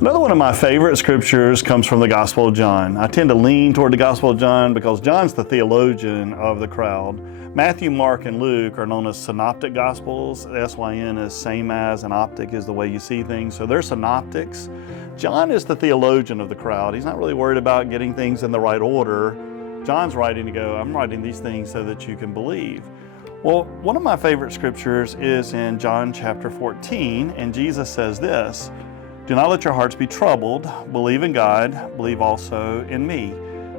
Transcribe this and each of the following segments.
Another one of my favorite scriptures comes from the Gospel of John. I tend to lean toward the Gospel of John because John's the theologian of the crowd. Matthew, Mark, and Luke are known as synoptic gospels. SYN is same as, and optic is the way you see things. So they're synoptics. John is the theologian of the crowd. He's not really worried about getting things in the right order. John's writing to go, I'm writing these things so that you can believe. Well, one of my favorite scriptures is in John chapter 14, and Jesus says this, "Do not let your hearts be troubled. Believe in God, believe also in me.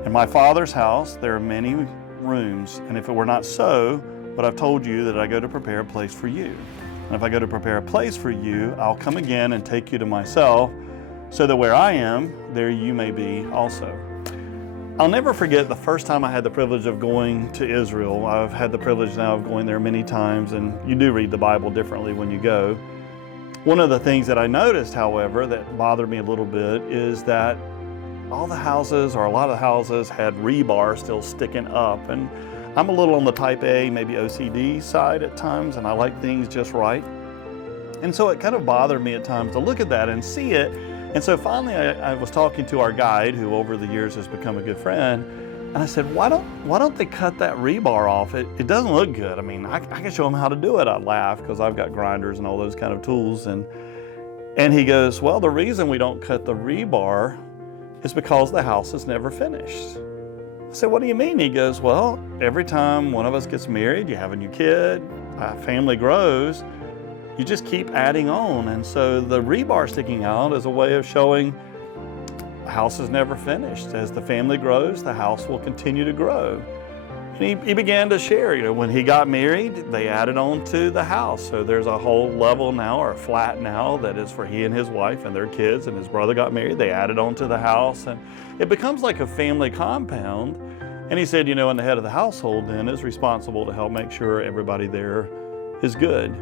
In my Father's house there are many rooms, and if it were not so, but I've told you that I go to prepare a place for you. And if I go to prepare a place for you, I'll come again and take you to myself, so that where I am, there you may be also." I'll never forget the first time I had the privilege of going to Israel. I've had the privilege now of going there many times, and you do read the Bible differently when you go. One of the things that I noticed, however, that bothered me a little bit is that all the houses, or a lot of the houses, had rebar still sticking up. And I'm a little on the type A, maybe OCD side at times, and I like things just right. And so it kind of bothered me at times to look at that and see it. And so finally I was talking to our guide, who over the years has become a good friend, and I said, why don't they cut that rebar off? It doesn't look good. I mean, I can show them how to do it. I laugh because I've got grinders and all those kind of tools. And he goes, well, the reason we don't cut the rebar is because the house is never finished. I said, what do you mean? He goes, well, every time one of us gets married, you have a new kid, a family grows, you just keep adding on. And so the rebar sticking out is a way of showing the house is never finished. As the family grows, the house will continue to grow. And he began to share, when he got married, they added on to the house. So there's a whole level now, or a flat now, that is for he and his wife and their kids, and his brother got married, they added on to the house, and it becomes like a family compound. And he said, and the head of the household then is responsible to help make sure everybody there is good.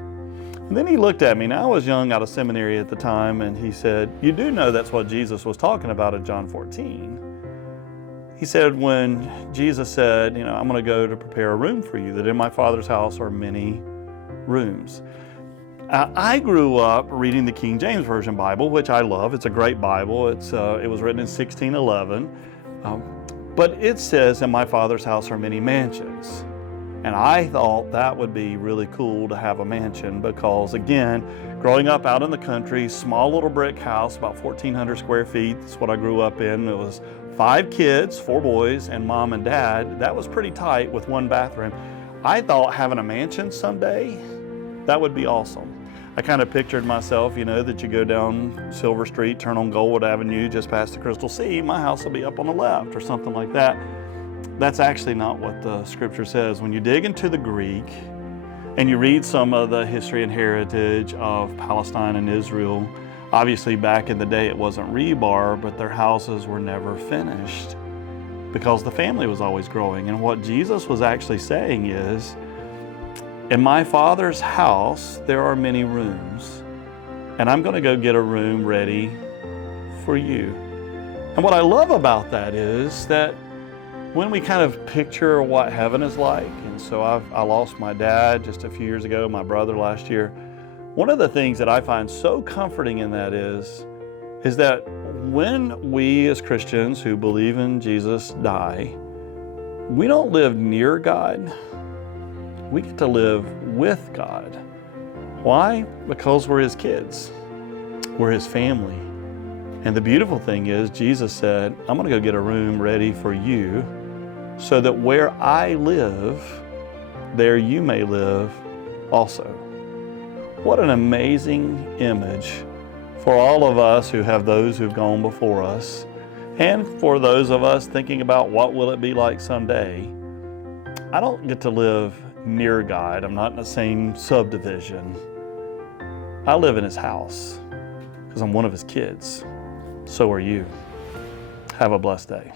And then he looked at me. Now I was young, out of seminary at the time, and he said, you do know that's what Jesus was talking about in John 14. He said, when Jesus said, I'm going to go to prepare a room for you, that in my Father's house are many rooms. I grew up reading the King James Version Bible, which I love. It's a great Bible. It was written in 1611. But it says, in my Father's house are many mansions. And I thought that would be really cool to have a mansion because, again, growing up out in the country, small little brick house, about 1,400 square feet. That's what I grew up in. It was 5 kids, 4 boys, and mom and dad. That was pretty tight with 1 bathroom. I thought having a mansion someday, that would be awesome. I kind of pictured myself, that you go down Silver Street, turn on Goldwood Avenue, just past the Crystal Sea, my house will be up on the left or something like that. That's actually not what the scripture says. When you dig into the Greek and you read some of the history and heritage of Palestine and Israel, obviously back in the day it wasn't rebar, but their houses were never finished because the family was always growing. And what Jesus was actually saying is, in my Father's house there are many rooms, and I'm going to go get a room ready for you. And what I love about that is that when we kind of picture what heaven is like, and so I lost my dad just a few years ago, my brother last year. One of the things that I find so comforting in that is that when we as Christians who believe in Jesus die, we don't live near God. We get to live with God. Why? Because we're His kids. We're His family. And the beautiful thing is, Jesus said, I'm going to go get a room ready for you so that where I live, there you may live also. What an amazing image for all of us who have those who've gone before us, and for those of us thinking about what will it be like someday. I don't get to live near God. I'm not in the same subdivision. I live in His house because I'm one of His kids. So are you. Have a blessed day.